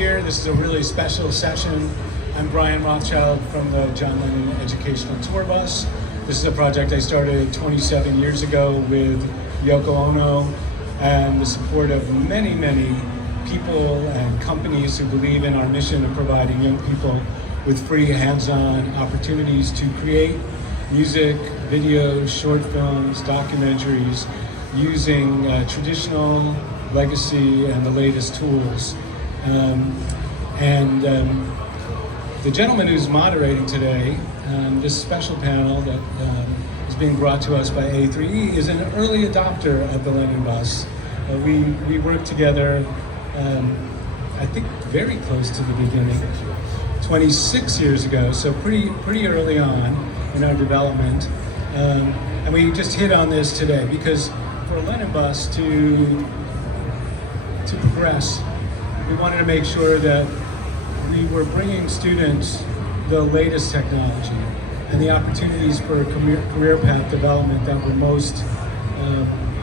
year. This is a really special session. I'm Brian Rothschild from the John Lennon Educational Tour Bus. This is a project I started 27 years ago with Yoko Ono and the support of many, many people and companies who believe in our mission of providing young people with free hands-on opportunities to create music, videos, short films, documentaries, using traditional, legacy, and the latest tools. The gentleman who's moderating today, this special panel that is being brought to us by A3E, is an early adopter of the Lennon bus. We worked together, I think, very close to the beginning, 26 years ago, so pretty early on in our development. And we just hit on this today because for a Lennon bus to progress, we wanted to make sure that we were bringing students the latest technology and the opportunities for career path development that were most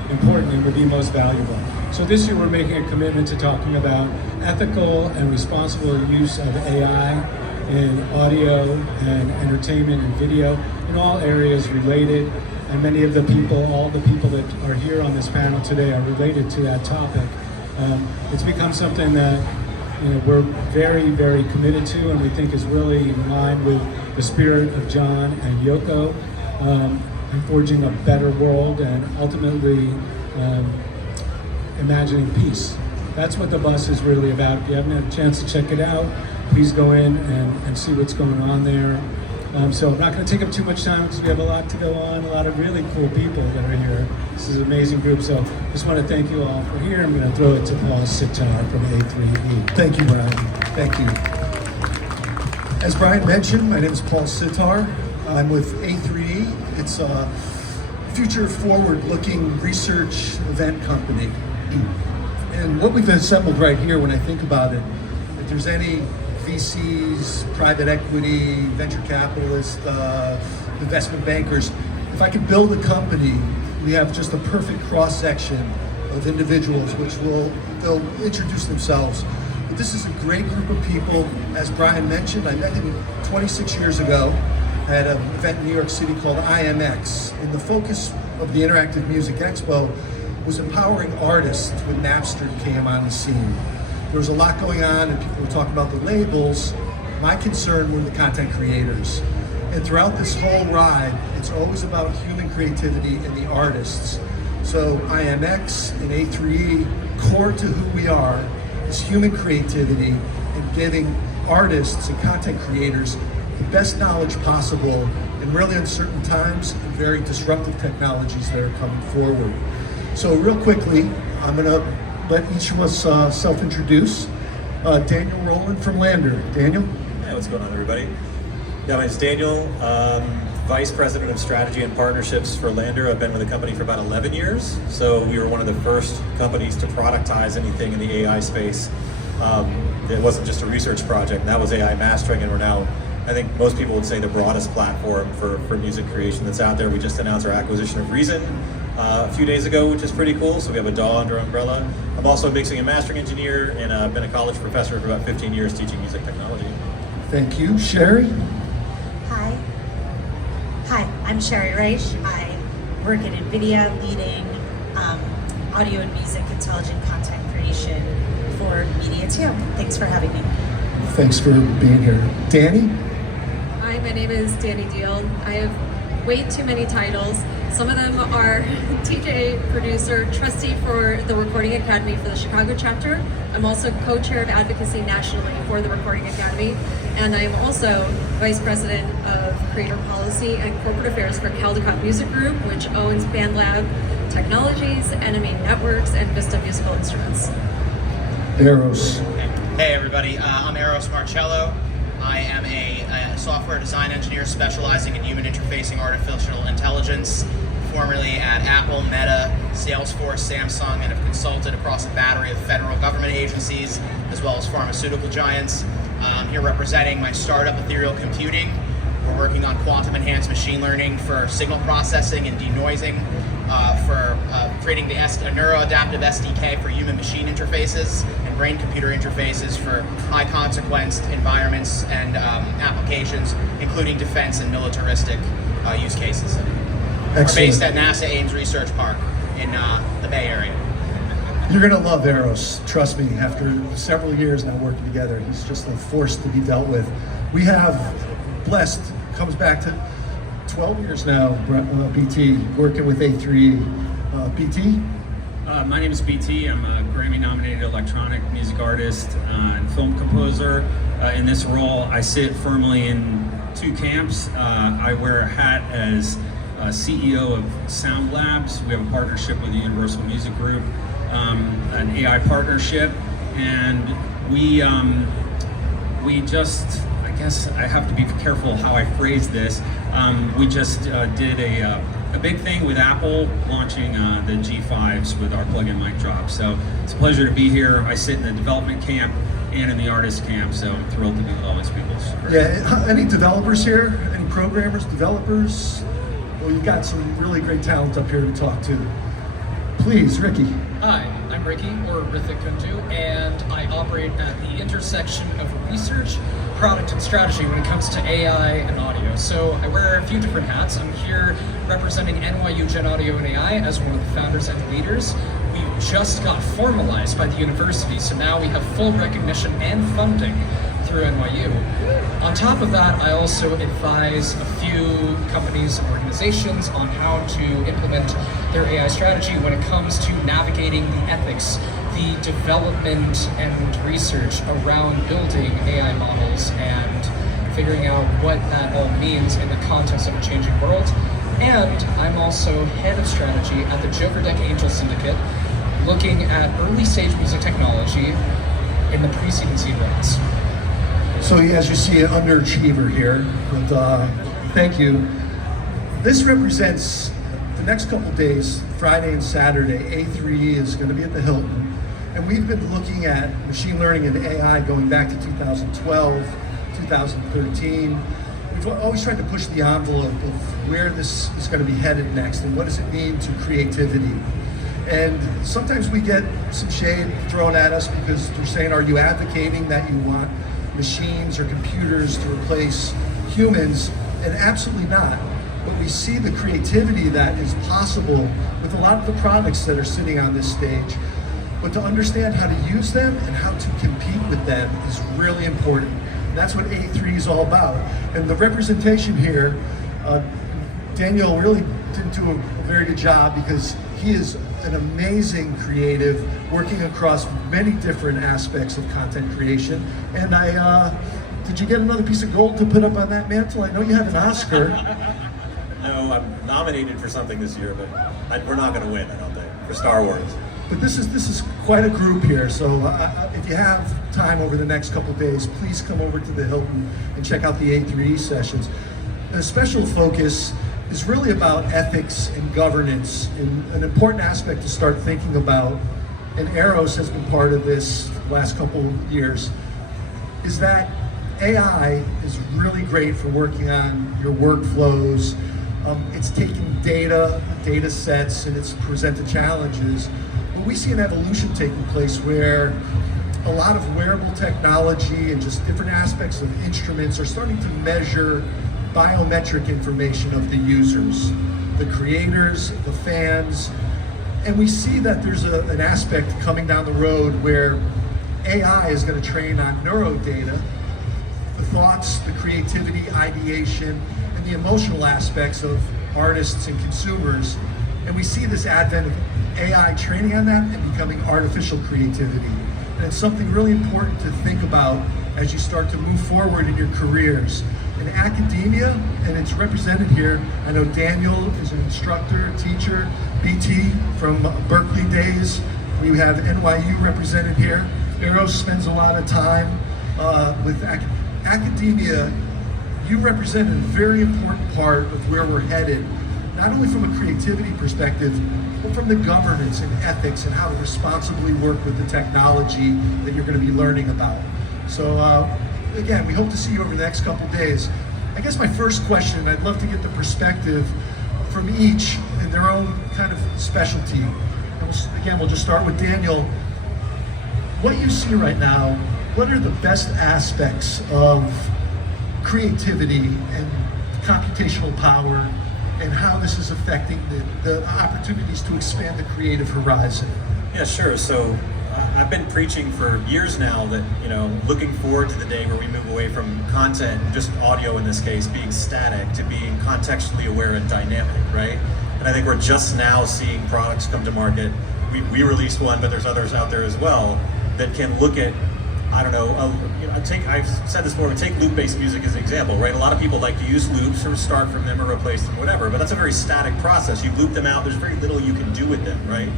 important and would be most valuable. So this year we're making a commitment to talking about ethical and responsible use of AI in audio and entertainment and video in all areas related. And many of the people, all the people that are here on this panel today are related to that topic. It's become something that we're very, very committed to, and we think is really in line with the spirit of John and Yoko, and forging a better world and ultimately imagining peace. That's what the bus is really about. If you haven't had a chance to check it out, please go in and see what's going on there. So I'm not going to take up too much time because we have a lot to go on, a lot of really cool people that are here. This is an amazing group, so just want to thank you all for here. I'm going to throw it to Paul Sitar from A3E. Thank you, Brian. Thank you. As Brian mentioned, my name is Paul Sitar. I'm with A3E. It's a future forward-looking research event company. And what we've assembled right here, when I think about it, if there's any VCs, private equity, venture capitalists, investment bankers, if I could build a company, we have just a perfect cross-section of individuals they'll introduce themselves. But this is a great group of people. As Brian mentioned, I met him 26 years ago at an event in New York City called IMX. And the focus of the Interactive Music Expo was empowering artists when Napster came on the scene. There was a lot going on and people were talking about the labels. My concern were the content creators. And throughout this whole ride, it's always about human creativity and the artists. So IMX and A3E, core to who we are, is human creativity and giving artists and content creators the best knowledge possible in really uncertain times and very disruptive technologies that are coming forward. So real quickly, I'm gonna let each of us self-introduce. Daniel Rowland from Lander. Daniel? Hey, what's going on, everybody? Yeah, my name's Daniel, Vice President of Strategy and Partnerships for Lander. I've been with the company for about 11 years, so we were one of the first companies to productize anything in the AI space. It wasn't just a research project, that was AI mastering, and we're now, I think most people would say, the broadest platform for music creation that's out there. We just announced our acquisition of Reason a few days ago, which is pretty cool, so we have a DAW under our umbrella. I'm also a mixing and mastering engineer, and I've been a college professor for about 15 years teaching music technology. Thank you. Sherry? Hi, I'm Sherry Reich. I work at NVIDIA leading audio and music intelligent content creation for Media 2. Thanks for having me. Thanks for being here. Danny? Hi, my name is Danny Deal. I have way too many titles. Some of them are DJ, producer, trustee for the Recording Academy for the Chicago chapter. I'm also co-chair of advocacy nationally for the Recording Academy. And I am also vice president of creator policy and corporate affairs for Caldecott Music Group, which owns BandLab Technologies, NME Networks, and Vista Musical Instruments. Eros. Hey everybody, I'm Eros Marcello. I am a software design engineer specializing in human interfacing artificial intelligence, formerly at Apple, Meta, Salesforce, Samsung, and have consulted across a battery of federal government agencies as well as pharmaceutical giants. I'm here representing my startup, Ethereal Computing. We're working on quantum enhanced machine learning for signal processing and denoising, for creating a neuroadaptive SDK for human machine interfaces and brain-computer interfaces for high-consequence environments and applications, including defense and militaristic use cases. We're based at NASA Ames Research Park in the Bay Area. You're gonna love Eros, trust me. After several years now working together, he's just a force to be dealt with. We have blessed, comes back to 12 years now, BT, working with A3E. BT? My name is BT. I'm a Grammy-nominated electronic music artist and film composer. In this role, I sit firmly in two camps. I wear a hat as CEO of Sound Labs. We have a partnership with the Universal Music Group, an AI partnership, and we just, I guess I have to be careful how I phrase this. We just did a big thing with Apple, launching the G5s with our plug-in mic drop. So it's a pleasure to be here. I sit in the development camp and in the artist camp, so I'm thrilled to be with all these people. Yeah, any developers here? Any programmers, developers? Well, you've got some really great talent up here to talk to. Please, Ricky. Hi, I'm Ricky, or Rithik Kundu, and I operate at the intersection of research, product, and strategy when it comes to AI and audio. So I wear a few different hats. I'm here representing NYU Gen Audio and AI as one of the founders and leaders. We just got formalized by the university, so now we have full recognition and funding through NYU. On top of that, I also advise a few companies and organizations on how to implement their AI strategy when it comes to navigating the ethics, the development and research around building AI models and figuring out what that all means in the context of a changing world. And I'm also head of strategy at the Joker Deck Angel Syndicate, looking at early stage music technology in the pre-seed seed rounds. So as you see, an underachiever here, but thank you. This represents the next couple days, Friday and Saturday. A3E is going to be at the Hilton, and we've been looking at machine learning and AI going back to 2012, 2013. We've always tried to push the envelope of where this is going to be headed next and what does it mean to creativity. And sometimes we get some shade thrown at us because they're saying, are you advocating that you want machines or computers to replace humans? And absolutely not. But we see the creativity that is possible with a lot of the products that are sitting on this stage. But to understand how to use them and how to compete with them is really important. And that's what A3 is all about. And the representation here, Daniel really didn't do a very good job because he is an amazing creative working across many different aspects of content creation. And did you get another piece of gold to put up on that mantle? I know you have an Oscar. No, I'm nominated for something this year, but we're not going to win, I don't think, for Star Wars. But this is quite a group here, so if you have time over the next couple of days, please come over to the Hilton and check out the A3E sessions. And a special focus is really about ethics and governance, and an important aspect to start thinking about, and Eros has been part of this the last couple of years, is that AI is really great for working on your workflows. It's taking data sets, and it's presented challenges. But we see an evolution taking place where a lot of wearable technology and just different aspects of instruments are starting to measure biometric information of the users, the creators, the fans. And we see that there's an aspect coming down the road where AI is going to train on neurodata, the thoughts, the creativity, ideation, and the emotional aspects of artists and consumers. And we see this advent of AI training on that and becoming artificial creativity. And it's something really important to think about as you start to move forward in your careers. In academia, and it's represented here, I know Daniel is an instructor, teacher, BT from Berkeley days. We have NYU represented here. Eros spends a lot of time with academia. You represent a very important part of where we're headed, not only from a creativity perspective, but from the governance and ethics and how to responsibly work with the technology that you're going to be learning about. So again, we hope to see you over the next couple days. I guess my first question, I'd love to get the perspective from each in their own kind of specialty. And again, we'll just start with Daniel. what you see right now, what are the best aspects of creativity and computational power, and how this is affecting the opportunities to expand the creative horizon? Yeah, sure. So I've been preaching for years now that, looking forward to the day where we move away from content, just audio in this case, being static to being contextually aware and dynamic, right? And I think we're just now seeing products come to market. We released one, but there's others out there as well that can look at, I've said this before, but take loop-based music as an example, right? A lot of people like to use loops or start from them or replace them, whatever, but that's a very static process. You loop them out, there's very little you can do with them, right?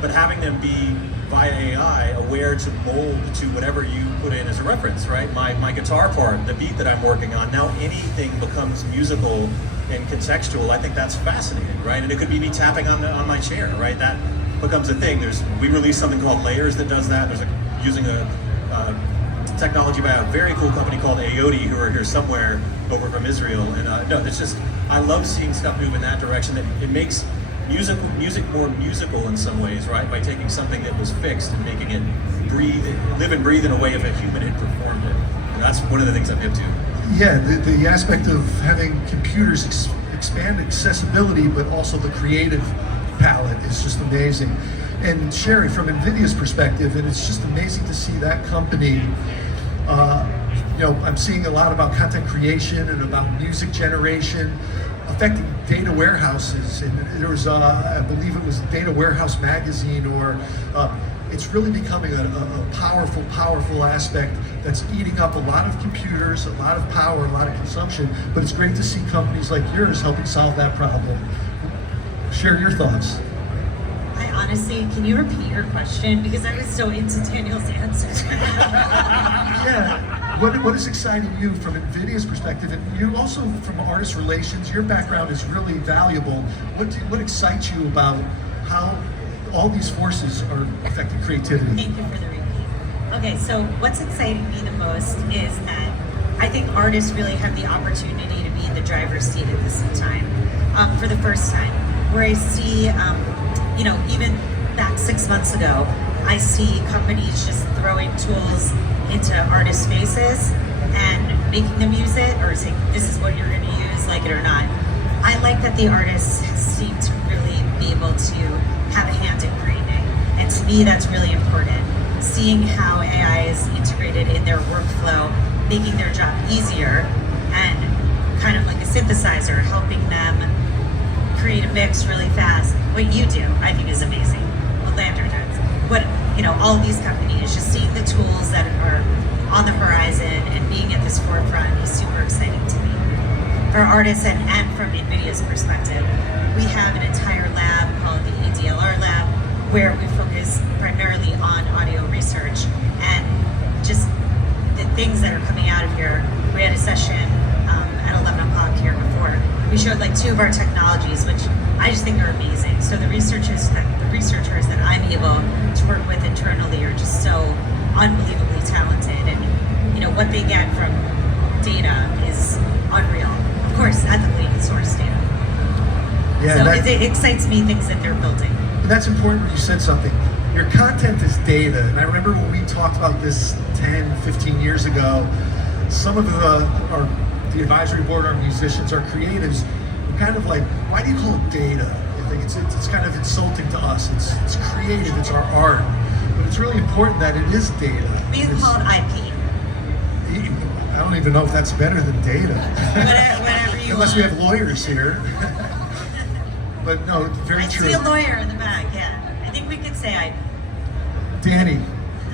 But having them be, via AI, aware to mold to whatever you put in as a reference, right? My guitar part, the beat that I'm working on, now anything becomes musical and contextual. I think that's fascinating, right? And it could be me tapping on my chair, right? That becomes a thing. We released something called Layers that does that. Using a technology by a very cool company called Ayote, who are here somewhere over from Israel. And it's just, I love seeing stuff move in that direction, that it makes music more musical in some ways, right? By taking something that was fixed and making it live and breathe in a way if a human had performed it. And that's one of the things I'm hip to. Yeah, the aspect of having computers expand accessibility, but also the creative palette is just amazing. And Sherry, from NVIDIA's perspective, and it's just amazing to see that company, I'm seeing a lot about content creation and about music generation, affecting data warehouses. And there was, I believe it was Data Warehouse Magazine, or it's really becoming a powerful aspect that's eating up a lot of computers, a lot of power, a lot of consumption. But it's great to see companies like yours helping solve that problem. Share your thoughts. Honestly, can you repeat your question? Because I was so into Daniel's answer. Yeah. What is exciting you from NVIDIA's perspective, and you also from artist relations? Your background is really valuable. What excites you about how all these forces are affecting creativity? Thank you for the repeat. Okay, so what's exciting me the most is that I think artists really have the opportunity to be in the driver's seat at this time, for the first time, where I see. Even back 6 months ago, I see companies just throwing tools into artists' faces and making them use it, or saying, this is what you're going to use, like it or not. I like that the artists seem to really be able to have a hand in creating. And to me, that's really important. Seeing how AI is integrated in their workflow, making their job easier, and kind of like a synthesizer, helping them create a mix really fast. What you do, I think, is amazing. What Lander does. All of these companies, just seeing the tools that are on the horizon and being at this forefront is super exciting to me. For artists and from NVIDIA's perspective, we have an entire lab called the EDLR lab, where we focus primarily on audio research and just the things that are coming out of here. We had a session at 11 o'clock here before. We showed like 2 of our technologies, which I just think are amazing. So the researchers that I'm able to work with internally are just so unbelievably talented, and what they get from data is unreal. Of course, ethically sourced data. Yeah, so it excites me, things that they're building. That's important when you said something. Your content is data, and I remember when we talked about this 10, 15 years ago, some of the advisory board, our musicians, our creatives, were kind of like, why do you call it data? I think it's kind of insulting to us. It's creative, it's our art, but it's really important that it is data. We can call it IP. I don't even know if that's better than data. Whatever you Unless want. we have lawyers here. But no, very I true. see a lawyer in the back, yeah. I think we could say IP. Danny,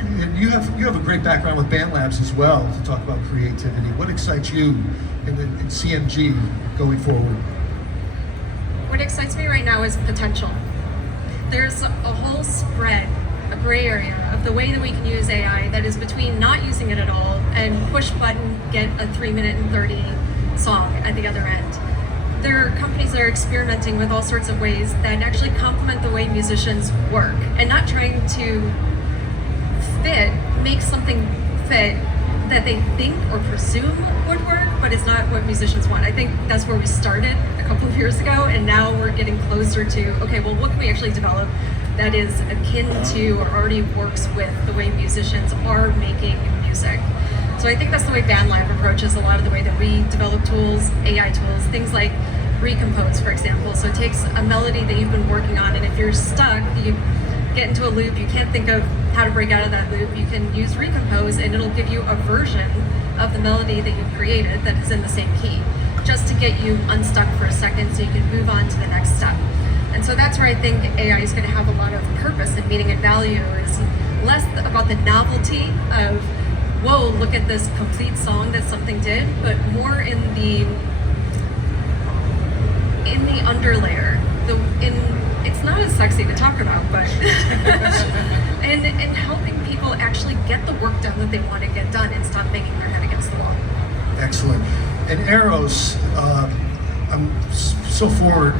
and you have a great background with Band Labs as well to talk about creativity. What excites you in CMG going forward? What excites me right now is potential. There's a whole spread, a gray area of the way that we can use AI that is between not using it at all and push button, get a 3-minute and 30 song at the other end. There are companies that are experimenting with all sorts of ways that actually complement the way musicians work, and not trying to make something fit that they think or presume would work, but it's not what musicians want. I think that's where we started a couple of years ago, and now we're getting closer to, okay, well, what can we actually develop that is akin to or already works with the way musicians are making music. So I think that's the way BandLab approaches a lot of the way that we develop tools, AI tools, things like Recompose, for example. So it takes a melody that you've been working on, and if you're stuck, you get into a loop, you can't think of how to break out of that loop, you can use Recompose and it'll give you a version of the melody that you created that is in the same key, just to get you unstuck for a second so you can move on to the next step. And so that's where I think AI is going to have a lot of purpose and meaning and value, is less about the novelty of, whoa, look at this complete song that something did, but more in the underlayer. It's not as sexy to talk about, but and helping people actually get the work done that they want to get done and stop banging their head against the wall. Excellent. And Eros, I'm so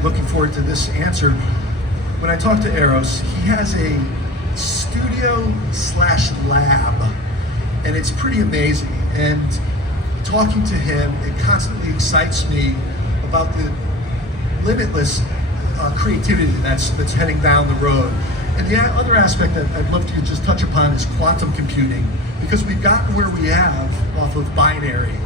looking forward to this answer. When I talk to Eros, he has a studio/lab, and it's pretty amazing. And talking to him, it constantly excites me about the limitless creativity that's heading down the road. And the other aspect that I'd love to just touch upon is quantum computing, because we've gotten where we have off of binary,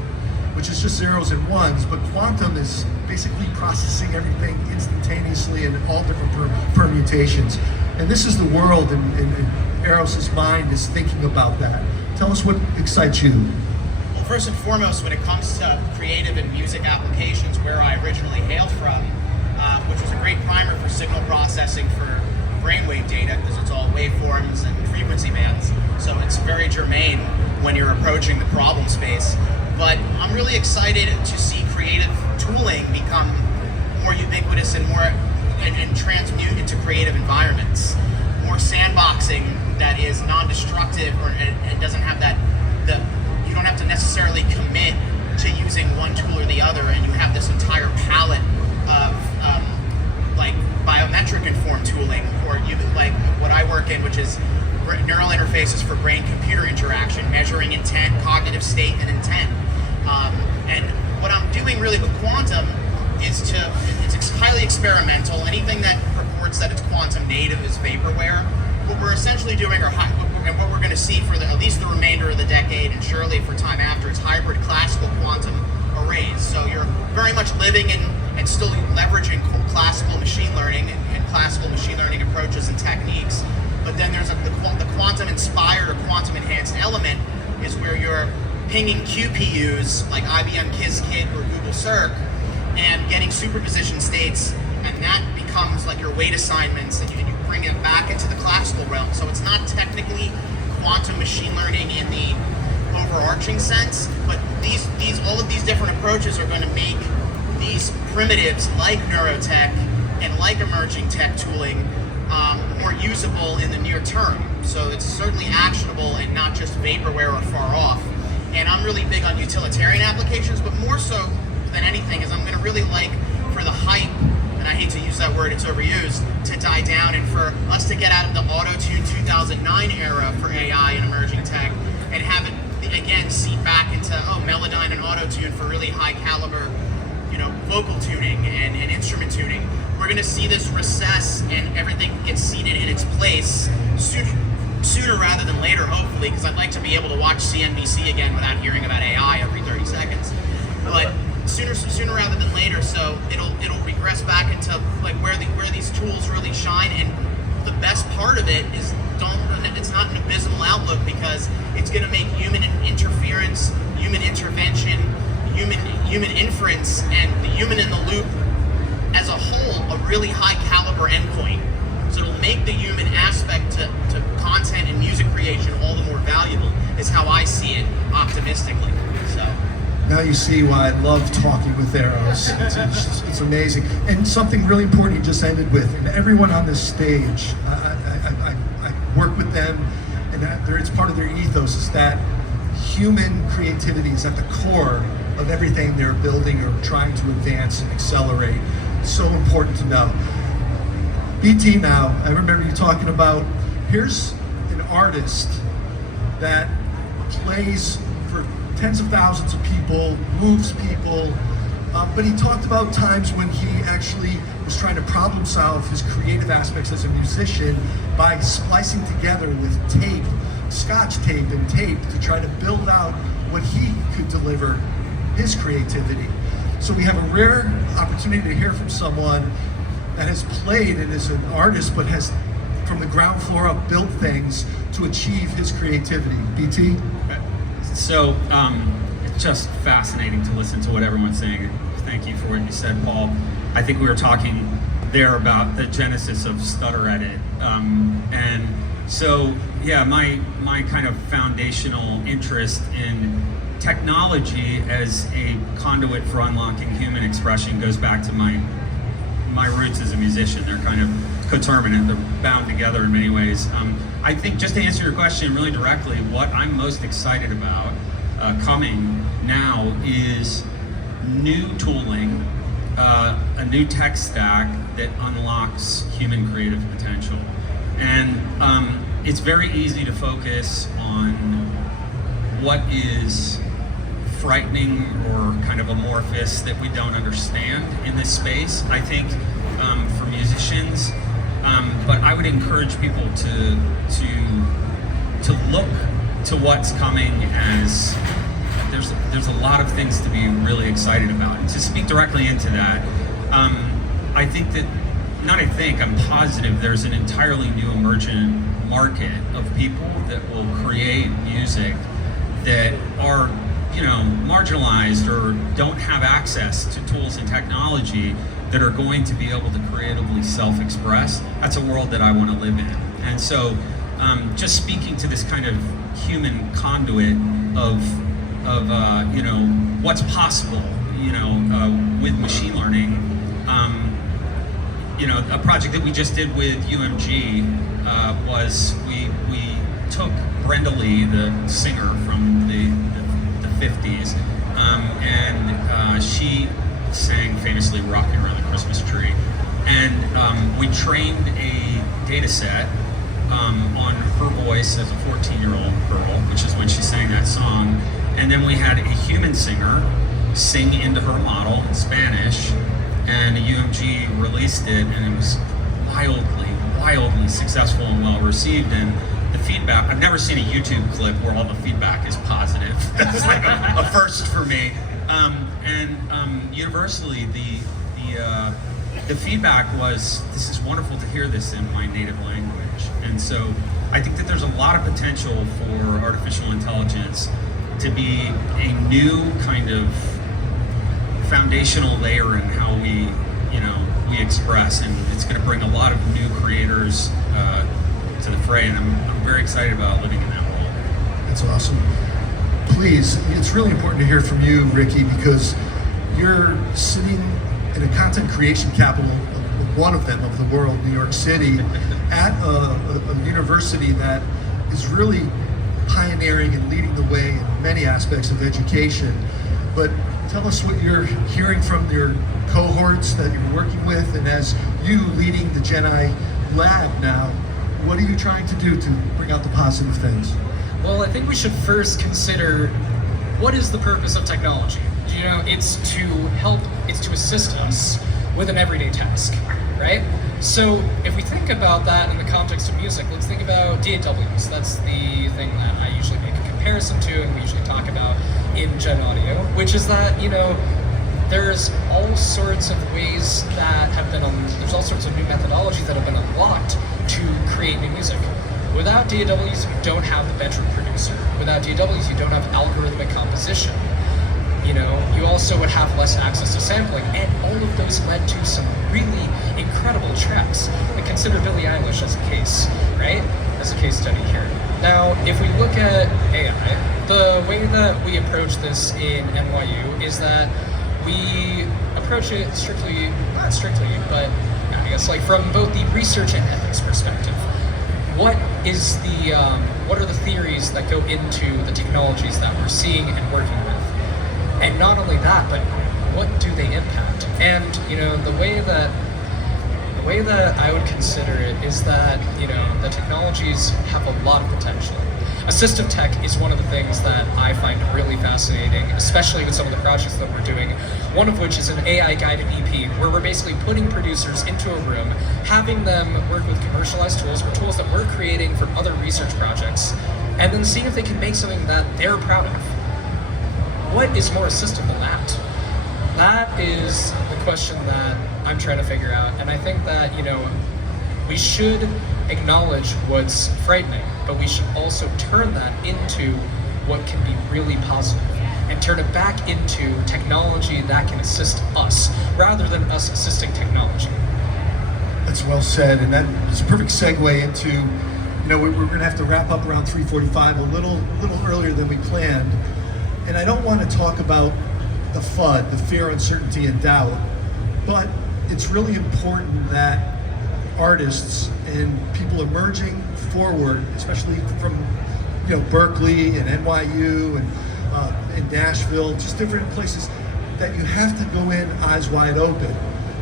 which is just zeros and ones, but quantum is basically processing everything instantaneously in all different permutations. And this is the world, and Eros's mind is thinking about that. Tell us what excites you. Well, first and foremost, when it comes to creative and music applications, where I originally hailed from, which was a great primer for signal processing for brainwave data, because it's all waveforms and frequency bands, so it's very germane when you're approaching the problem space. But I'm really excited to see creative tooling become more ubiquitous and and transmute into creative environments. More sandboxing that is non-destructive and doesn't have you don't have to necessarily commit to using one tool or the other, and you have this entire palette of like biometric informed tooling, or like what I work in, which is neural interfaces for brain-computer interaction, measuring intent, cognitive state, and intent. And what I'm doing really with quantum is it's highly experimental. Anything that purports that it's quantum native is vaporware. What we're essentially doing, and what we're going to see for at least the remainder of the decade, and surely for time after, is hybrid classical quantum arrays. So you're very much living in and still leveraging classical machine learning and classical machine learning approaches and techniques. But then there's the quantum-inspired or quantum-enhanced element, is where you're pinging QPUs like IBM Qiskit or Google Circ and getting superposition states, and that becomes like your weight assignments, and you bring it back into the classical realm. So it's not technically quantum machine learning in the overarching sense, but all of these different approaches are going to make these primitives like neurotech and like emerging tech tooling more usable in the near term. So it's certainly actionable and not just vaporware or far off. And I'm really big on utilitarian applications, but more so than anything is I'm going to really like for the hype, and I hate to use that word, it's overused, to die down, and for us to get out of the auto-tune 2009 era for AI and emerging tech and have it again seep back into Melodyne and auto-tune for really high caliber, vocal tuning and instrument tuning. We're going to see this recess and everything gets seated in its place sooner rather than later, hopefully, because I'd like to be able to watch CNBC again without hearing about AI every 30 seconds. But sooner rather than later, so it'll regress back into like where these tools really shine. And the best part of it is it's not an abysmal outlook, because it's going to make human interference, human intervention, human inference, and the human in the loop as a whole a really high caliber endpoint. So it'll make the human aspect to content and music creation all the more valuable, is how I see it optimistically. So Now you see why I love talking with Eros. It's amazing. And something really important you just ended with, and everyone on this stage, I work with them, and it's part of their ethos, is that human creativity is at the core of everything they're building or trying to advance and accelerate. So important to know. BT, now, I remember you talking about, here's an artist that plays for tens of thousands of people, moves people. But he talked about times when he actually was trying to problem solve his creative aspects as a musician by splicing together with tape, scotch tape and tape, to try to build out what he could deliver, his creativity. So we have a rare opportunity to hear from someone that has played and is an artist, but has from the ground floor up built things to achieve his creativity. BT? So it's just fascinating to listen to what everyone's saying. Thank you for what you said, Paul. I think we were talking there about the genesis of Stutter Edit. And so, yeah, my kind of foundational interest in technology as a conduit for unlocking human expression goes back to my roots as a musician. They're kind of coterminant, they're bound together in many ways. I think, just to answer your question really directly, what I'm most excited about coming now is new tooling, a new tech stack that unlocks human creative potential. And it's very easy to focus on what is frightening or kind of amorphous that we don't understand in this space, I think, for musicians. But I would encourage people to look to what's coming as there's a lot of things to be really excited about. And to speak directly into that, I'm positive there's an entirely new emergent market of people that will create music that are, marginalized or don't have access to tools and technology that are going to be able to creatively self-express. That's a world that I want to live in. And so just speaking to this kind of human conduit of what's possible, with machine learning. A project that we just did with UMG was we took Brenda Lee, the singer from the 50s, and she sang famously "Rocking Around the Christmas Tree," and we trained a data set on her voice as a 14-year-old girl, which is when she sang that song, and then we had a human singer sing into her model in Spanish, and UMG released it, and it was wildly successful and well received. And the feedback, I've never seen a YouTube clip where all the feedback is positive. That's like a first for me. Universally, the feedback was, this is wonderful to hear this in my native language. And so I think that there's a lot of potential for artificial intelligence to be a new kind of foundational layer in how we express, and it's going to bring a lot of new creators to the fray, and I'm very excited about living in that world. That's awesome. Please, it's really important to hear from you, Ricky, because you're sitting in a content creation capital, one of them of the world, New York City, at a university that is really pioneering and leading the way in many aspects of education. But tell us what you're hearing from your cohorts that you're working with, and as you leading the Gen I lab now, what are you trying to do to bring out the positive things? Well, I think we should first consider what is the purpose of technology. It's to help, it's to assist us with an everyday task, right? So if we think about that in the context of music, let's think about DAWs. That's the thing that I usually make a comparison to, and we usually talk about in Gen Audio, which is that, there's all sorts of ways that have been, there's all sorts of new methodologies that have been unlocked to create new music. Without DAWs, you don't have the bedroom producer. Without DAWs, you don't have algorithmic composition. You also would have less access to sampling, and all of those led to some really incredible tracks. Like, consider Billie Eilish as a case, right? As a case study here. Now, if we look at AI, the way that we approach this in NYU is that we approach it not strictly, but I guess like from both the research and ethics perspective. What are the theories that go into the technologies that we're seeing and working with? And not only that, but what do they impact? And the way that I would consider it is that the technologies have a lot of potential. assistive tech is one of the things that I find really fascinating, especially with some of the projects that we're doing. One of which is an AI-guided EP, where we're basically putting producers into a room, having them work with commercialized tools, or tools that we're creating for other research projects, and then seeing if they can make something that they're proud of. What is more assistive than that? That is the question that I'm trying to figure out, and I think that, we should acknowledge what's frightening, but we should also turn that into what can be really positive and turn it back into technology that can assist us rather than us assisting technology. That's well said, and that is a perfect segue into, we're going to have to wrap up around 3:45, a little earlier than we planned, and I don't want to talk about the FUD, the fear, uncertainty, and doubt, but it's really important that artists and people emerging forward, especially from Berkeley and NYU and Nashville, just different places, that you have to go in eyes wide open.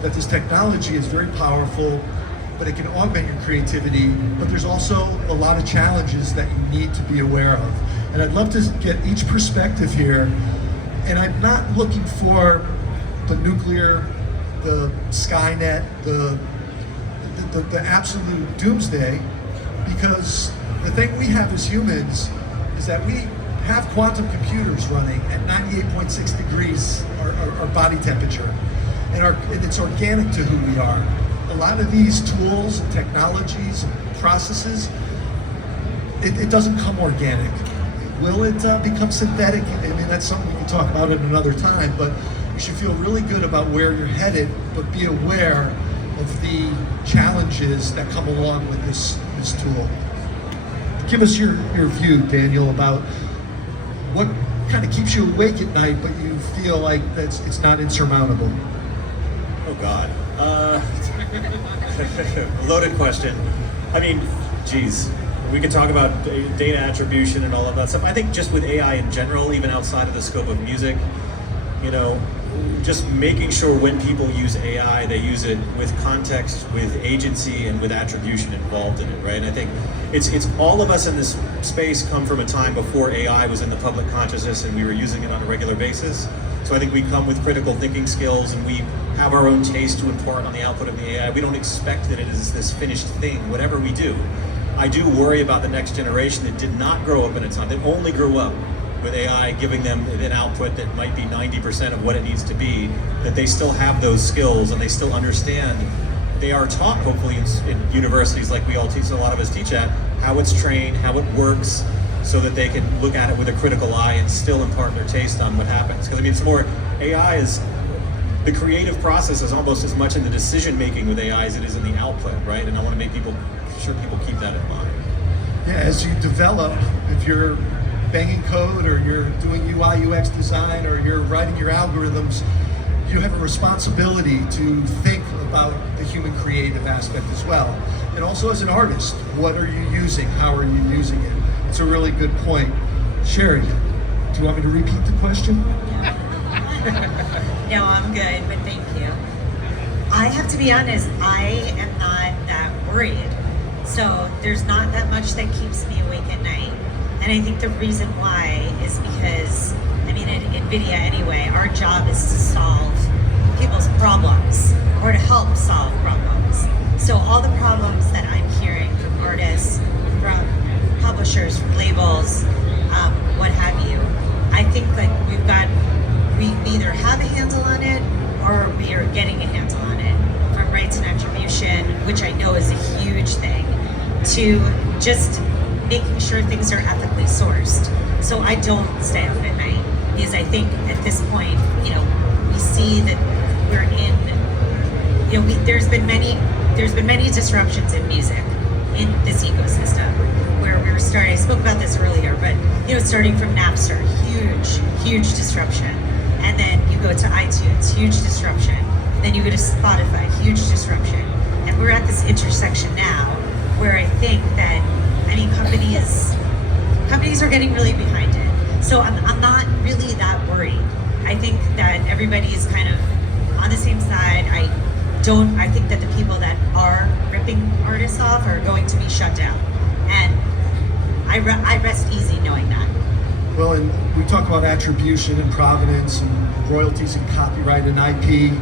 That this technology is very powerful, but it can augment your creativity. But there's also a lot of challenges that you need to be aware of. And I'd love to get each perspective here. And I'm not looking for the nuclear, the Skynet, the absolute doomsday, because the thing we have as humans is that we have quantum computers running at 98.6 degrees our body temperature, and it's organic to who we are. A lot of these tools and technologies and processes, it doesn't come organic. Will it become synthetic? I mean, that's something we can talk about at another time, but you should feel really good about where you're headed, but be aware of the challenges that come along with this tool. Give us your view, Daniel, about what kind of keeps you awake at night, but you feel like it's not insurmountable. Oh God, loaded question. I mean, geez, we could talk about data attribution and all of that stuff. I think just with AI in general, even outside of the scope of music, just making sure when people use AI, they use it with context, with agency, and with attribution involved in it, right? And I think it's all of us in this space come from a time before AI was in the public consciousness and we were using it on a regular basis. So I think we come with critical thinking skills and we have our own taste to impart on the output of the AI. We don't expect that it is this finished thing, whatever we do. I do worry about the next generation that did not grow up in a time, that only grew up with AI giving them an output that might be 90% of what it needs to be, that they still have those skills and they still understand. They are taught, hopefully, in universities like we all teach, a lot of us teach at, how it's trained, how it works, so that they can look at it with a critical eye and still impart their taste on what happens. Because I mean, it's more, AI is, the creative process is almost as much in the decision making with AI as it is in the output, right? And I want to make sure people keep that in mind. Yeah, as you develop, if you're banging code or you're doing UI UX design or you're writing your algorithms, you have a responsibility to think about the human creative aspect as well. And also as an artist, what are you using? How are you using it? It's a really good point. Sherry, do you want me to repeat the question? No, I'm good, but thank you. I have to be honest, I am not that worried. So there's not that much that keeps me awake at night. And I think the reason why is because, I mean, at NVIDIA anyway, our job is to solve people's problems or to help solve problems. So all the problems that I'm hearing from artists, from publishers, from labels, what have you, I think like we either have a handle on it or we are getting a handle on it, from rights and attribution, which I know is a huge thing, to just making sure things are ethically sourced. So I don't stay up at night because I think at this point, we see that we're in, there's been many disruptions in music, in this ecosystem, where we're starting, I spoke about this earlier, but starting from Napster, huge disruption. And then you go to iTunes, huge disruption. Then you go to Spotify, huge disruption. And we're at this intersection now where I think that, companies are getting really behind it. So I'm not really that worried. I think that everybody is kind of on the same side. I think that the people that are ripping artists off are going to be shut down. And I rest easy knowing that. Well, and we talk about attribution and provenance and royalties and copyright and IP.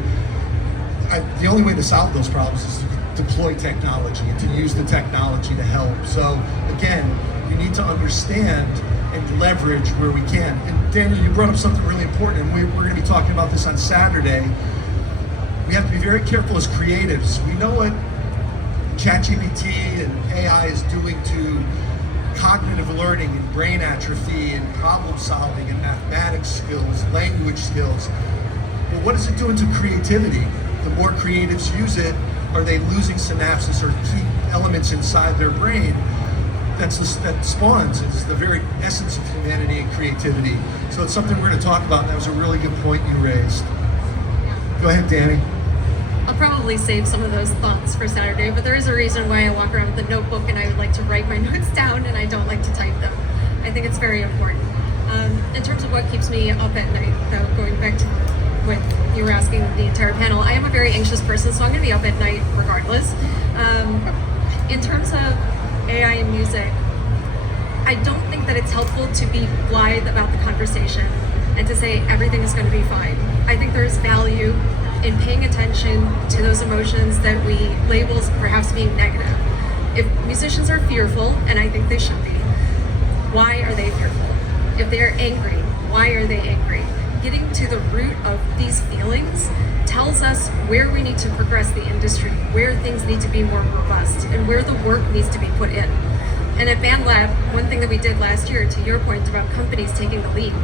The only way to solve those problems is to deploy technology and to use the technology to help. So again, we need to understand and leverage where we can. And Daniel, you brought up something really important, and we're going to be talking about this on Saturday. We have to be very careful as creatives. We know what ChatGPT and AI is doing to cognitive learning and brain atrophy and problem solving and mathematics skills, language skills. But what is it doing to creativity? The more creatives use it, are they losing synapses or key elements inside their brain that spawns? It's the very essence of humanity and creativity. So it's something we're going to talk about, and that was a really good point you raised. Go ahead, Danny. I'll probably save some of those thoughts for Saturday, but there is a reason why I walk around with a notebook and I would like to write my notes down and I don't like to type them. I think it's very important. In terms of what keeps me up at night, though, going back to what you were asking the entire panel, I am a very anxious person, so I'm going to be up at night regardless. In terms of AI and music, I don't think that it's helpful to be blithe about the conversation and to say everything is going to be fine. I think there's value in paying attention to those emotions that we label as perhaps being negative. If musicians are fearful, and I think they should be, why are they fearful? If they are angry, why are they angry? Getting to the root of these feelings tells us where we need to progress the industry, where things need to be more robust, and where the work needs to be put in. And at BandLab, one thing that we did last year, to your point about companies taking the lead,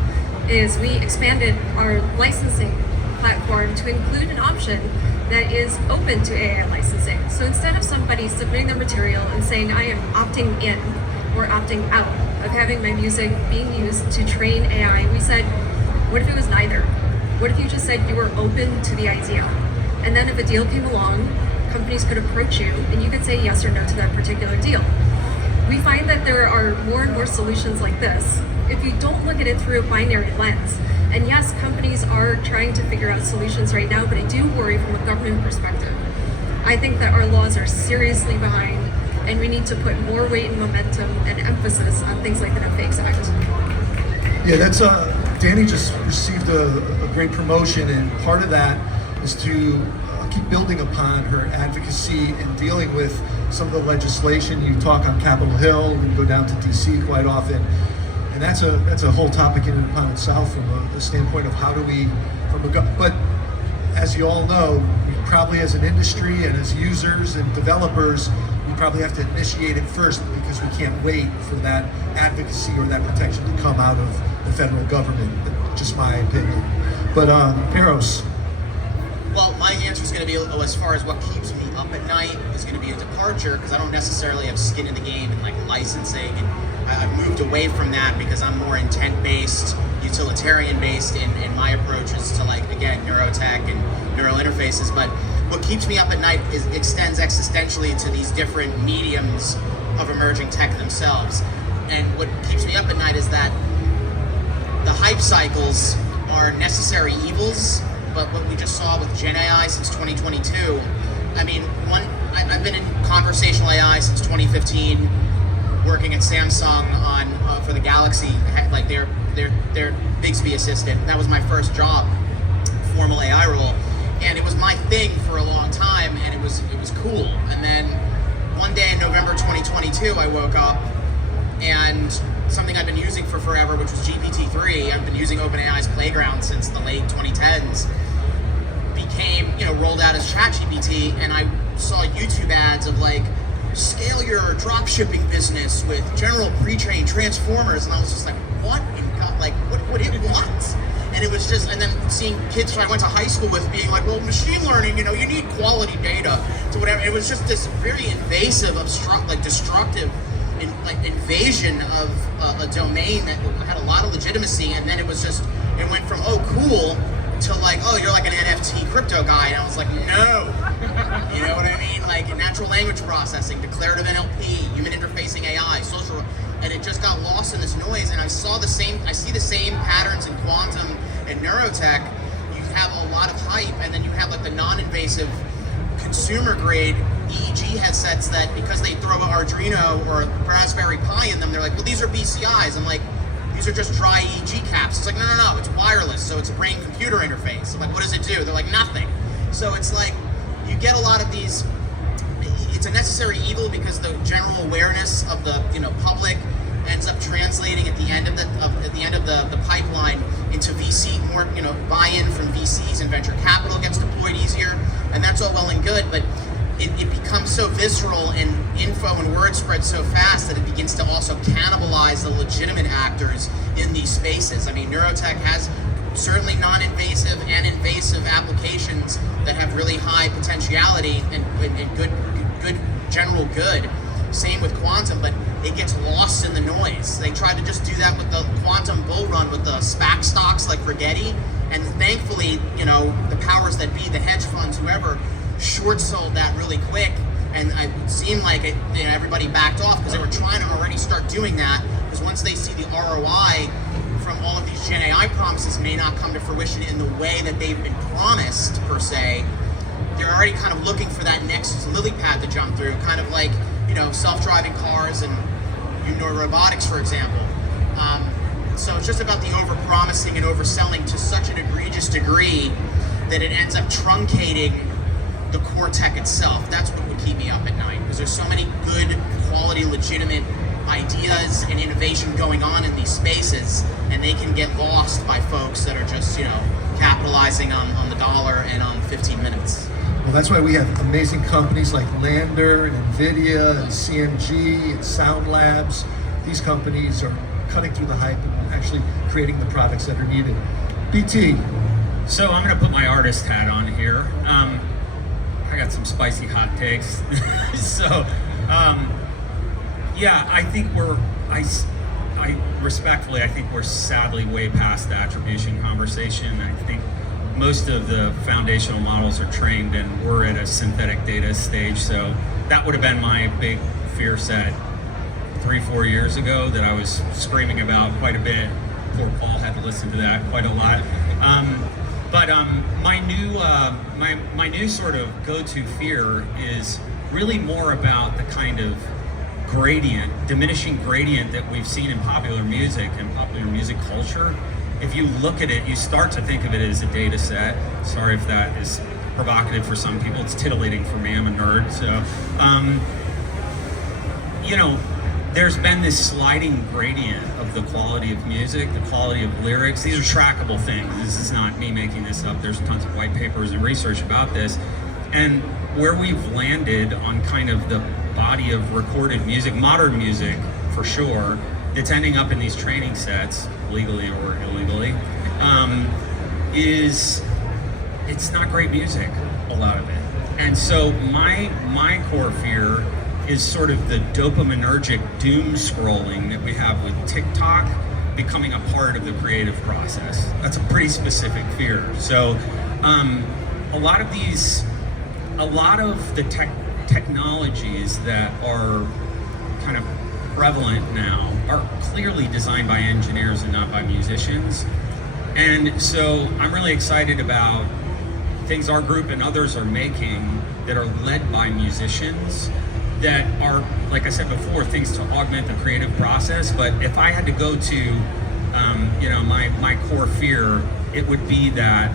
is we expanded our licensing platform to include an option that is open to AI licensing. So instead of somebody submitting their material and saying, I am opting in or opting out of having my music being used to train AI, we said, what if it was neither? What if you just said you were open to the idea? And then if a deal came along, companies could approach you and you could say yes or no to that particular deal. We find that there are more and more solutions like this. If you don't look at it through a binary lens, and yes, companies are trying to figure out solutions right now, but I do worry from a government perspective. I think that our laws are seriously behind, and we need to put more weight and momentum and emphasis on things like the No Fakes Act. Yeah, that's Danny just received a great promotion, and part of that is to keep building upon her advocacy and dealing with some of the legislation. You talk on Capitol Hill and go down to DC quite often, and that's a whole topic in and upon itself from the standpoint of how do we, but as you all know, we probably as an industry and as users and developers, we probably have to initiate it first because we can't wait for that advocacy or that protection to come out of the federal government. Just my opinion. But Peros. Well, my answer is going to be, as far as what keeps me up at night, is going to be a departure, because I don't necessarily have skin in the game and like licensing, and I've moved away from that because I'm more intent-based, utilitarian-based in my approaches to, like, again, neurotech and neural interfaces. But what keeps me up at night extends existentially to these different mediums of emerging tech themselves. And what keeps me up at night is that the hype cycles are necessary evils, but what we just saw with Gen AI since 2022, I mean, I've been in conversational AI since 2015, working at Samsung on for the Galaxy, like their Bixby assistant. That was my first job, formal AI role, and it was my thing for a long time, and it was cool. And then one day in November 2022, I woke up and something I've been using for forever, which was GPT-3. I've been using OpenAI's Playground since the late 2010s. Became, rolled out as ChatGPT, and I saw YouTube ads of like, scale your drop shipping business with general pre-trained transformers, and I was just like, what in God, like, what it wants? And it was just, and then seeing kids who I went to high school with being like, well, machine learning, you need quality data to whatever. It was just this very invasive, destructive invasion of a domain that had a lot of legitimacy, and then it went from, oh, cool, to like, oh, you're like an NFT crypto guy, and I was like, no. You know what I mean? Like natural language processing, declarative NLP, human interfacing AI, social, and it just got lost in this noise. And I see the same patterns in quantum and neurotech. You have a lot of hype, and then you have like the non-invasive consumer grade EEG headsets that, because they throw an Arduino or a Raspberry Pi in them, they're like, well, these are BCIs. I'm like, these are just dry EEG caps. It's like, no, it's wireless, so it's a brain-computer interface. I'm like, what does it do? They're like, nothing. So it's like, you get a lot of these, it's a necessary evil because the general awareness of the public ends up translating at the end of the pipeline into VC, more buy-in from VCs, and venture capital gets deployed easier, and that's all well and good, but it becomes so visceral, and info and word spread so fast that it begins to also cannibalize the legitimate actors in these spaces. I mean, neurotech has certainly non-invasive and invasive applications that have really high potentiality and good general good. Same with quantum, but it gets lost in the noise. They tried to just do that with the quantum bull run with the SPAC stocks like Rigetti, and thankfully, the powers that be, the hedge funds, whoever, short sold that really quick, and it seemed like everybody backed off because they were trying to already start doing that, because once they see the ROI from all of these Gen AI promises may not come to fruition in the way that they've been promised, per se, they're already kind of looking for that next lily pad to jump through, kind of like, self-driving cars and robotics, for example. So it's just about the over-promising and overselling to such an egregious degree that it ends up truncating the core tech itself. That's what would keep me up at night, because there's so many good, quality, legitimate ideas and innovation going on in these spaces, and they can get lost by folks that are just, capitalizing on the dollar and on 15 minutes. Well, that's why we have amazing companies like Lander and NVIDIA and CMG and Sound Labs. These companies are cutting through the hype and actually creating the products that are needed. BT. So I'm going to put my artist hat on here. I got some spicy hot takes. So, yeah, I think respectfully, I think we're sadly way past the attribution conversation. I think most of the foundational models are trained, and we're at a synthetic data stage. So that would have been my big fear set 3-4 years ago that I was screaming about quite a bit. Poor Paul had to listen to that quite a lot. But my new sort of go-to fear is really more about the kind of diminishing gradient that we've seen in popular music and popular music culture. If you look at it, you start to think of it as a data set. Sorry if that is provocative for some people. It's titillating for me. I'm a nerd. So, there's been this sliding gradient of the quality of music, the quality of lyrics. These are trackable things. This is not me making this up. There's tons of white papers and research about this. And where we've landed on kind of the body of recorded music, modern music for sure, that's ending up in these training sets, legally or illegally, it's not great music, a lot of it. And so my core fear is sort of the dopaminergic doom scrolling that we have with TikTok becoming a part of the creative process. That's a pretty specific fear. So a lot of the technologies that are kind of prevalent now are clearly designed by engineers and not by musicians. And so I'm really excited about things our group and others are making that are led by musicians that are, like I said before, things to augment the creative process. But if I had to go to, my core fear, it would be that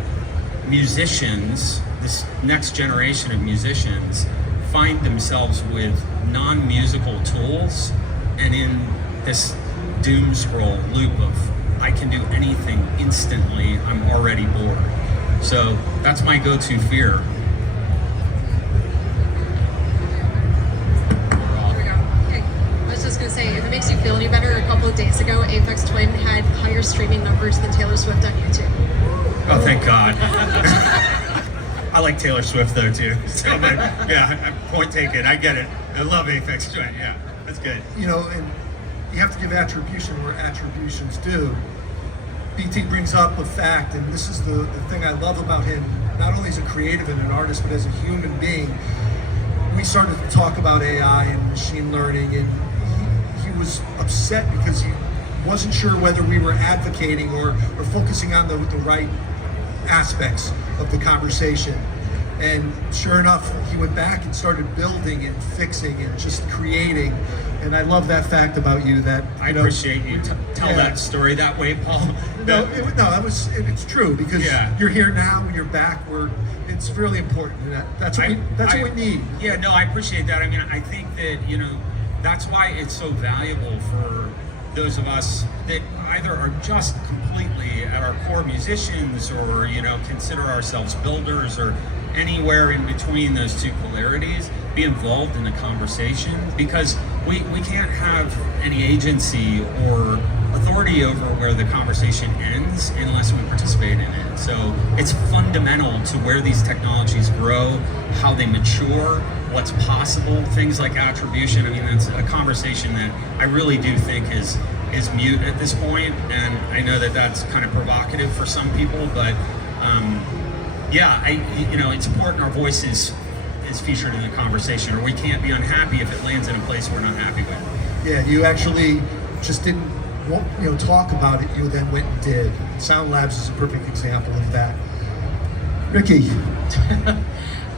musicians, this next generation of musicians, find themselves with non-musical tools and in this doom scroll loop of, I can do anything instantly, I'm already bored. So that's my go-to fear. Say, if it makes you feel any better, a couple of days ago, Aphex Twin had higher streaming numbers than Taylor Swift on YouTube. Oh, thank God. I like Taylor Swift though too. So, but yeah, point taken. I get it. I love Aphex Twin. Yeah, that's good. And you have to give attribution where attribution's due. BT brings up a fact, and this is the thing I love about him, not only as a creative and an artist, but as a human being. We started to talk about AI and machine learning, and he was upset because he wasn't sure whether we were advocating or focusing on the right aspects of the conversation. And sure enough, he went back and started building and fixing and just creating. And I love that fact about you. That I appreciate you tell that story that way, Paul. It's true because you're here now and you're back. It's really important. That's what we need. Yeah, no, I appreciate that. I mean, I think that that's why it's so valuable for those of us that either are just completely at our core musicians or consider ourselves builders or anywhere in between those two polarities, be involved in the conversation, because we can't have any agency or authority over where the conversation ends unless we participate in it. So it's fundamental to where these technologies grow, how they mature, what's possible, things like attribution. I mean, that's a conversation that I really do think is mute at this point, and I know that that's kind of provocative for some people, but it's important our voice is featured in the conversation, or we can't be unhappy if it lands in a place we're not happy with. Yeah, you actually just didn't talk about it, you then went and did. Sound Labs is a perfect example of that. Ricky.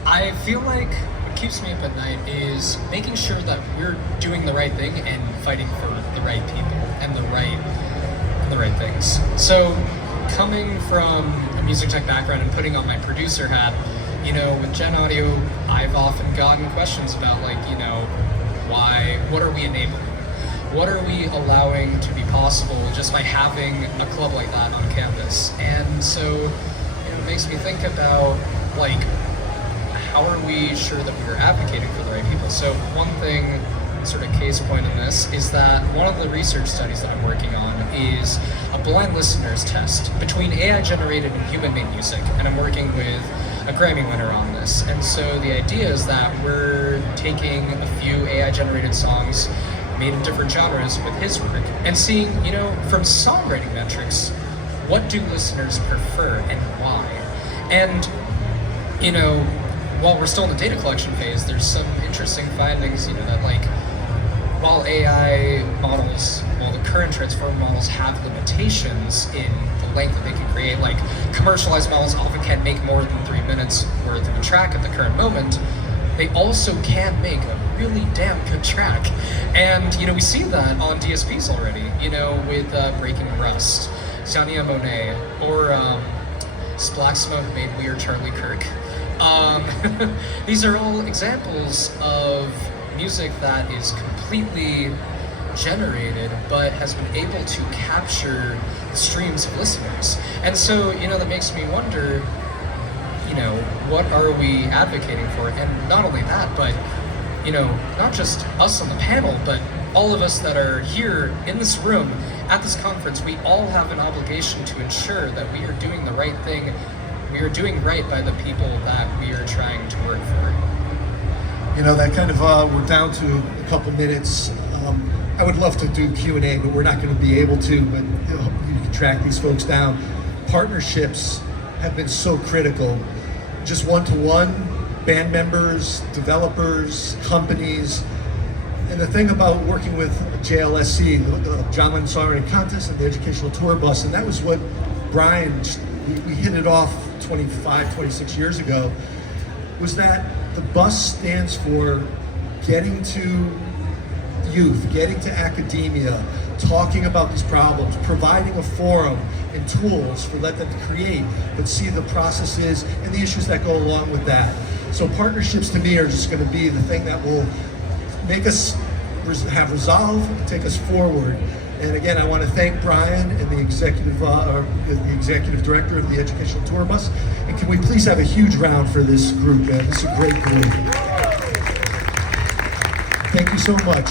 I feel like what keeps me up at night is making sure that we're doing the right thing and fighting for the right people and the right things. So coming from a music tech background and putting on my producer hat, with Gen Audio, I've often gotten questions about what are we enabling? What are we allowing to be possible just by having a club like that on campus? And so it makes me think about how are we sure that we're advocating for the right people? So one thing, sort of case point in this, is that one of the research studies that I'm working on is a blind listeners test between AI generated and human made music, and I'm working with a Grammy winner on this. And so the idea is that we're taking a few AI generated songs made in different genres with his work and seeing, from songwriting metrics, what do listeners prefer and why? And, while we're still in the data collection phase, there's some interesting findings, that while AI models, while the current transformer models have limitations in the length that they can create, commercialized models often can't make more than 3 minutes worth of a track at the current moment, they also can make a really damn good track. And, we see that on DSPs already, with Breaking Rust, Zania Monet, or Black Smoke made Weird Charlie Kirk. These are all examples of music that is completely generated but has been able to capture the streams of listeners. And so, that makes me wonder, what are we advocating for? And not only that, but, not just us on the panel, but all of us that are here in this room at this conference, we all have an obligation to ensure that we are doing the right thing. We are doing right by the people that we are trying to work for. That kind of, we're down to a couple minutes. I would love to do Q&A, but we're not going to be able to, but you can track these folks down. Partnerships have been so critical. Just one-to-one, band members, developers, companies. And the thing about working with JLSC, the John Lennon Songwriting Contest and the Educational Tour Bus, and that was what Brian, we hit it off 25, 26 years ago, was that the bus stands for getting to youth, getting to academia, talking about these problems, providing a forum and tools for them to create, but see the processes and the issues that go along with that. So partnerships to me are just going to be the thing that will make us have resolve, take us forward. And again, I want to thank Brian and the executive director of the Educational Tour Bus. And can we please have a huge round for this group, man? This is a great group. Thank you so much.